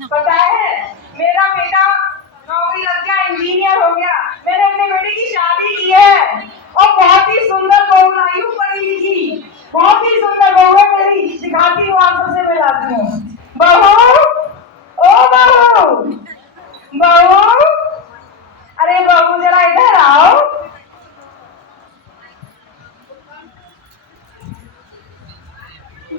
पता है मेरा बेटा नौकरी लग गया, इंजीनियर हो गया। मैंने अपने बेटे की शादी की है और बहुत ही सुंदर बहू लाई हूँ, पढ़ी लिखी, बहुत ही सुंदर बहू है मेरी। दिखाती हूँ, आप सबसे मिलाती हूँ। बहू, ओ बहू, बहू, अरे बहू जरा इधर आओ।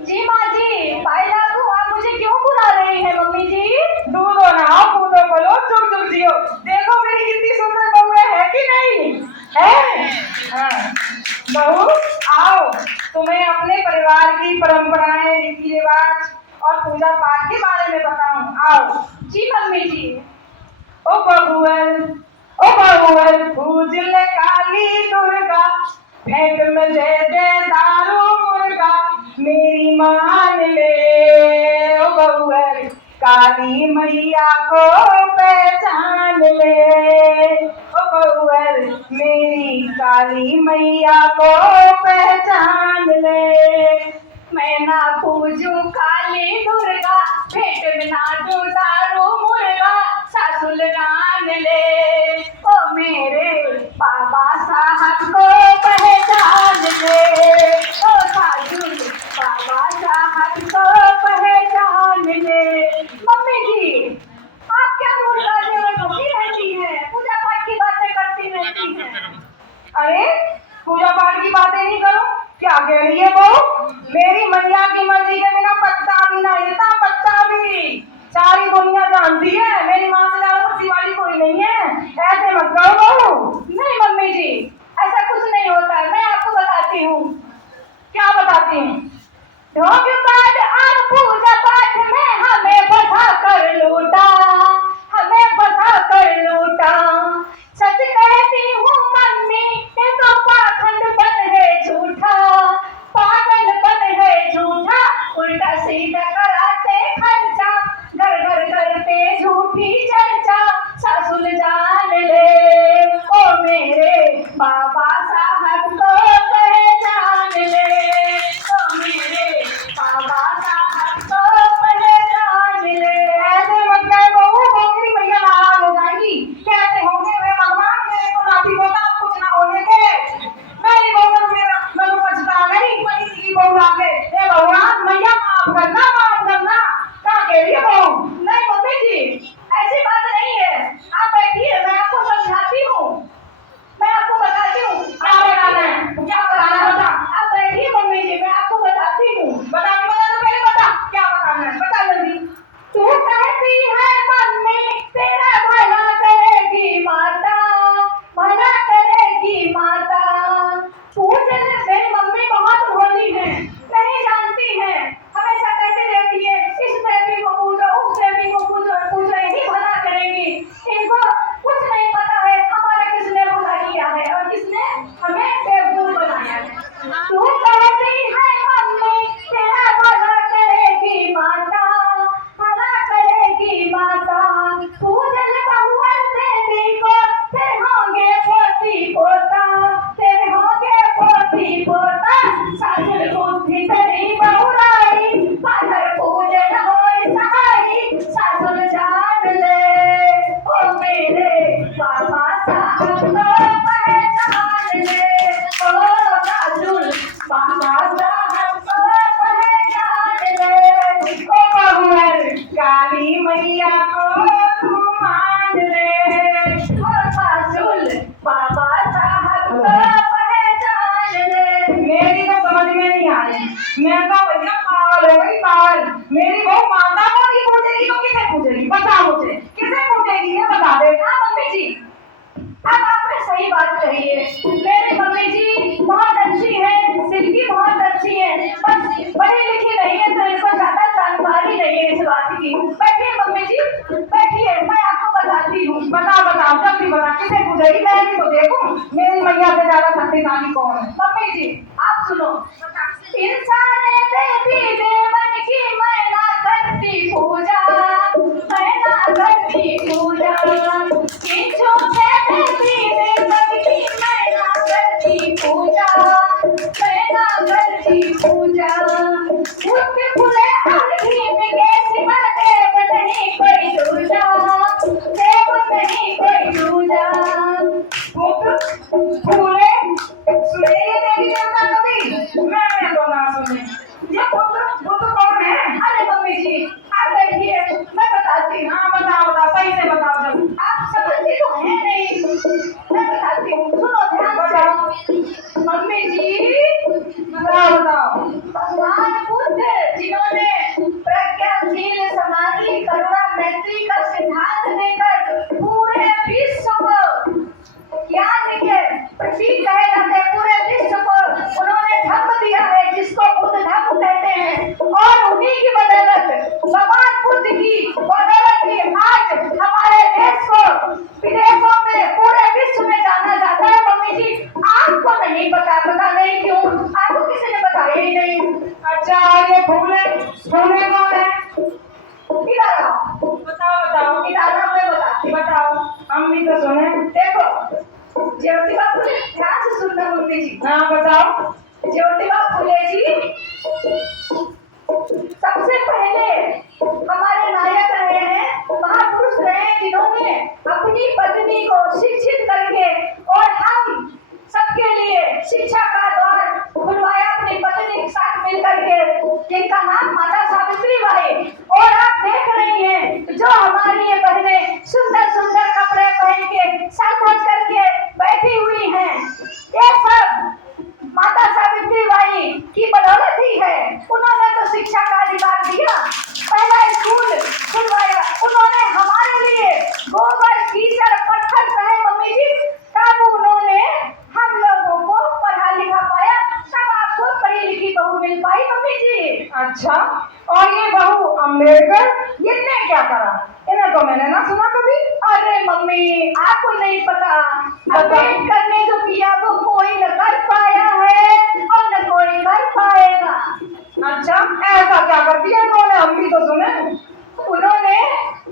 जी माँ जी, आप मुझे क्यों बुला रही हैं? मम्मी जी दूधो नहाओ, कूदो बोलो, चुग चुग जियो। देखो मेरी कितनी सुंदर बहू है कि नहीं है? हाँ। बहू आओ, तुम्हें अपने परिवार की परंपराएं, रीति रिवाज और पूजा पाठ के बारे में बताऊं। आओ। जी मम्मी जी। ओ बहुअल, ओ बहुअल, पूजल काली दुर्गा, भेंट में दे दे दारू मुर्गा, मेरी मान ले। ओ बहुअल, काली मैया को पहचान ले। ओ बहुअल, मेरी काली मैया को पहचान ले। मैं ना पूजू काली दुर्गा, भेंट में ना दूं दारू मुर्गा, सासुल जान ले। ओ मेरे बाबा साहब को पहचान ले। ओ सासुल बाबा साहब को पहचान ले। मम्मी जी, आप क्या मुर्गा जेवर घूमती रहती है, पूजा पाठ की बातें करती रहती है। अरे पूजा पाठ की बातें नहीं करो, क्या कह रही है वो? मेरी मैया की मर्जी के बिना पत्ता भी नहीं हिलता, पत्ता भी। सारी दुनिया जानती है मेरी माँ से ज्यादा खुशी वाली कोई नहीं है। ऐसे मत करो बहू। नहीं मम्मी जी, ऐसा कुछ नहीं होता है, मैं आपको बताती हूँ। क्या बताती हूँ? ढोंग पाठ और पूजा पाठ में हमें बसा कर लूटा, हमें बसा कर लूटा। सच कहती हूँ मम्मी, ये तो पाखंडपन है झूठा, पागलपन है झूठा। उल्टा सीधा कराते खर्चा, घर घर करते झूठी चर्चा, सासुल जान ले। ओ मेरे बाबा साहब को पहचान ले। ओ मेरे बाबा साहब को पहचान ले। ऐसे मत कहे बहू, मेरी मैया नाराज हो जाएगी। कैसे होंगे वे भगवान, मेरे को नाती पोता कुछ ना होने के। मेरी बहू मेरा मैं पछता नहीं, पति की बहू आगे। हे भगवान, मैया माफ करना, माफ करना। क्या कह रही है बहू? नहीं मम्मी जी, ऐसी बात नहीं है। आप बैठिए, मैं आपको समझाती हूँ, मैं आपको बताती हूँ। क्या बताना है, क्या बताना है बता। आप बैठिए मम्मी जी, मैं आपको बताती हूँ। बता तो पहले बता, क्या बताना है, बता जल्दी। तू कहती है मम्मी, तेरा भला करेगी माता, भला करेगी माता। पूजन मेरी मम्मी बहुत भोली है, नहीं जानती है, हमेशा कहती रहती है इस देवी को पूजो, उस देवी को पूजो, पूजो यही भला करेगी। इनको कुछ नहीं पता है हमारा किसने भला किया है और किसने हमें बेवकूफ बनाया है। तू कहती है मम्मी, तेरा भला करेगी माता, भला करेगी माता। पूजन बहुअल देवी को, फिर होंगे पोती पोता, फिर होंगे पोती पोता। सासुर बुद्धि तेरी बहुराई, पाथर पूजन होए सहाई, सासुर जान ले। ओ मेरे बाबा साहब को पहचान ले। ओ सासुर बाबा साहब को पहचान ले। ओ बहुअल, काली मैया को तू मान ले। ओ सासुर बाबा साहब को पहचान ले। मेरी तो समझ में नहीं आ रही, मैं तो भैया पागल हो गई, पागल। मेरी बहू माता को नहीं पूजेगी तो किसे पूजेगी? बता मुझे, किसे पूजेगी ये बता दे। हाँ मम्मी जी, अब आपने सही बात कही है। मेरी मम्मी जी बहुत अच्छी है, सिल्की बहुत अच्छी है, बस पढ़ी लिखी नहीं है तो इनको ज्यादा जानकारी नहीं है इस बात की। बैठिए मम्मी जी, बैठिए, मैं आपको बताती हूँ। बता बताओ, जल्दी बता, किसे पूजेगी? मैं भी तो देखूं मेरी मैया से ज्यादा शक्तिशाली कौन है। मम्मी जी आप सुनो। इंसान देवी देवन की मैं ना करती पूजा, मैं ना करती पूजा। किंचो देवी देवन की मैं ना करती पूजा, मैं ना करती पूजा। फूल फूले अर्घी में के सिवा देव नहीं कोई बताती। हाँ बताओ बताओ, सही से बताओ जल्दी। आप समझती तो है नहीं, मैं बताती हूँ, सुनो ध्यान से। मम्मी जी बताओ बताओ। भगवान बुद्ध जिन्होंने प्रज्ञाशील समाधि करुणा मैत्री का सिद्धांत देकर पूरे विश्व को ज्ञान के प्रतीक कहे जाते पूरे विश्व को उन्होंने धम्म दिया है, जिसको बुद्ध धम्म कहते हैं। और उन्हीं की बदौलत भगवान बुद्ध की बदौलत ही आज हमारे देश को विदेशों में पूरे विश्व में जाना जाता है। मम्मी जी आपको नहीं पता, पता नहीं क्यों, आपको किसी ने बताया ही नहीं। अच्छा ये फूले फूले कौन है? इधर आओ, बताओ बताओ। इधर आओ, मैं बताती, बताओ। हम भी तो सुने। देखो ज्योतिबा फुले, ध्यान से सुनना मम्मी जी। हाँ बताओ। ज्योतिबा फुले जी सबसे पहले हमारे नायक रहे हैं, महापुरुष रहे हैं, जिन्होंने अपनी पत्नी को शिक्षित करके और हम सबके लिए शिक्षा का द्वार खुलवाया अपनी पत्नी के साथ मिलकर के, जिनका नाम माता सावित्री बाई। और आप देख रही हैं जो हमारी ये बहनें सुंदर सुंदर कपड़े पहन के सज धज करके बैठी हुई हैं, ये सब माता सावित्री बाई की बदौलत ही है। उन्होंने तो शिक्षा का अधिकार दिया, पहला स्कूल खुलवाया, उन्होंने हमारे लिए गोबर कीचड़ पत्थर सहे मम्मी जी, तब उन्होंने हम लोगों को पढ़ा लिखा पाया, तब आपको पढ़ी लिखी बहू मिल पाई मम्मी जी। अच्छा, और ये बहू अम्बेडकर इनने क्या करा? इन्हें तो मैंने ना सुना कभी। अरे मम्मी आपको नहीं पता, अम्बेडकर ने जो किया वो कोई न कर पाया है और न कोई कर पाएगा। अच्छा ऐसा क्या कर दिया उन्होंने? हम भी तो सुने। उन्होंने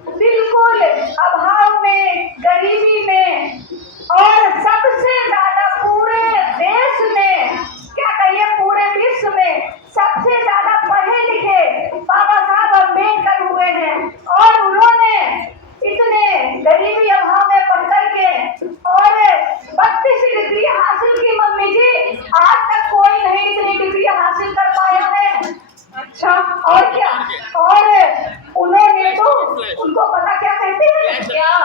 बिल्कुल अभाव में, गरीबी में और सबसे ज्यादा पूरे देश में, क्या कहिए पूरे विश्व में सबसे ज्यादा पढ़े लिखे बाबा साहब अम्बेडकर हुए हैं। और उन्होंने इतने गरीबी अभाव में पढ़ करके और 32 डिग्री हासिल की मम्मी जी, आज तक कोई नहीं इतनी डिग्री हासिल कर पाया है। अच्छा और क्या, और उन्होंने तो, उनको पता क्या कहते हैं? क्या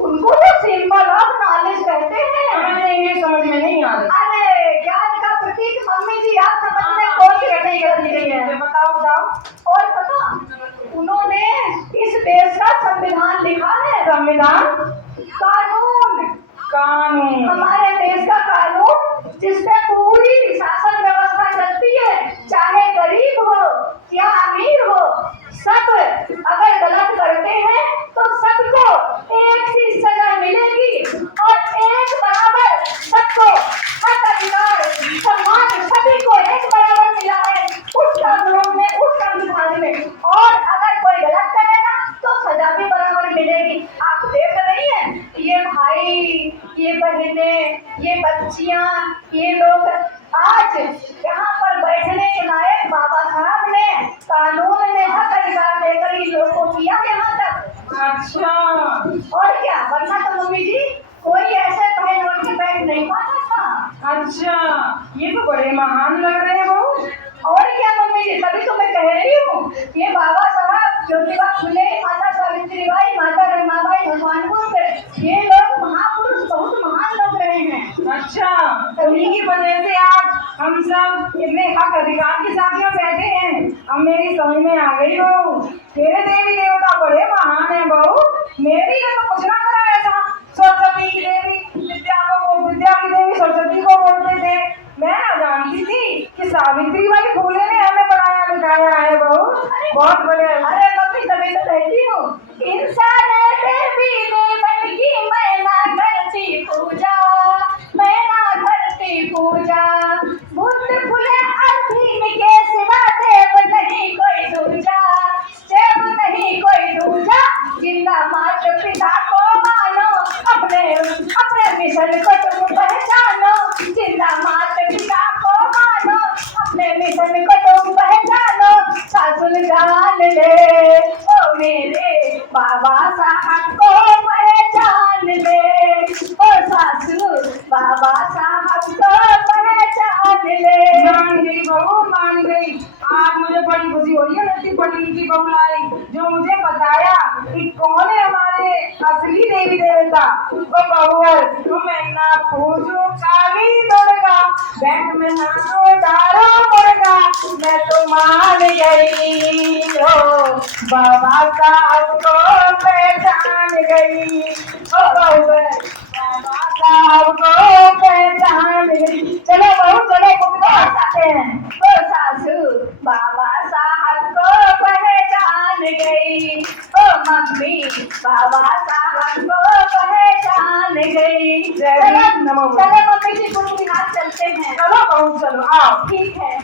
उनको तो सिंबल ऑफ नॉलेज कहते हैं। हमें इंग्लिश समझ में नहीं आ रही। अरे ज्ञान का प्रतीक मम्मी जी, आप समझ में कौन सी कठिनाई कर रही है? बताओ बताओ। और पता उन्होंने इस देश का संविधान लिखा है। संविधान? कानून, कानून हमारे देश का कानून जिसमें पूरी शासन व्यवस्था चलती है, चाहे गरीब हो या अमीर हो, सब अगर गलत करते हैं तो सबको एक सी सजा मिलेगी और एक बराबर सबको हक अधिकार सम्मान सभी को एक बराबर मिला है उस कानून में, उस संविधान में। और अगर कोई गलत करेगा तो सजा भी बराबर मिलेगी। आप देख रही हैं ये भाई, ये बहनें, ये बच्चियां, ये लोग आज यहाँ पर बैठने के लायक बाबा साहब ने कानून में हक अधिकार देकर इन लोगों को किया यहाँ तक। अच्छा और क्या, वरना तो मम्मी जी कोई ऐसे पहन ओढ़ के बैठ नहीं पाता था। अच्छा ये तो बड़े महान लग रहे हैं बहू। और क्या मम्मी जी, तभी तो मैं कह रही हूँ ये बाबा साहब ज्योतिबा फुले, माता सावित्री बाई, माता रमाबाई, भगवान बुद्ध, ये लोग महापुरुष बहुत महान लोग रहे हैं। अच्छा तो उन्हीं की वजह से आज हम सब इतने हक अधिकार के साथ यहाँ बैठे हैं। अब मेरी समझ में आ गई बहू, तेरे देवी देवता बड़े महान है बहू। मेरी ने तो कुछ ना करा ऐसा। सरस्वती की देवी, विद्या की देवी सरस्वती को बोलते थे। मैं ना जानती थी कि सावित्री बाई फुले ने हमें पढ़ाया लिखाया है बहू, बहुत बड़े। अरे मम्मी तभी तो कहती हूँ इंसान देवी देवन की मैं ना करती पूजा, मैं ना करती पूजा। बुद्ध फुले अधीन के सिवा देव नहीं कोई दूजा, देव नहीं कोई दूजा। जिंदा माता पिता को मानो, अपने अपने मिशन को तुम पहचानो। जिंदा माता पिता को मानो, अपने मिशन को तुम पहचानो। सासुल जान ले ओ मेरे बाबा साहब को पहचान ले, ओ सासू बाबा साहब को पहचान ले। मान गई बहू, मान गई। आज मुझे बड़ी खुशी हो रही है, इतनी बड़ी की बहू लाई जो मुझे बताया कौन है हमारे असली देवी देवता। ओ बहुवर मैं ना पूछू काली दुर्गा, बैंक में ना तो डारो मुर्गा, मैं तो मान गई हो बाबा साहब को पहचान गई। ओ बहुवर बाबा साहब को पहचान गई। चलो बहू चलो कुछ आते हैं। ओ सासू बाबा साहब को पहचान गई, ओ मम्मी बाबा साहब को पहचान गई। जय भीम, नमो बुद्धाय। चलो मम्मी जी कुछ हाथ चलते हैं। चलो बहू चलो आओ। ठीक है।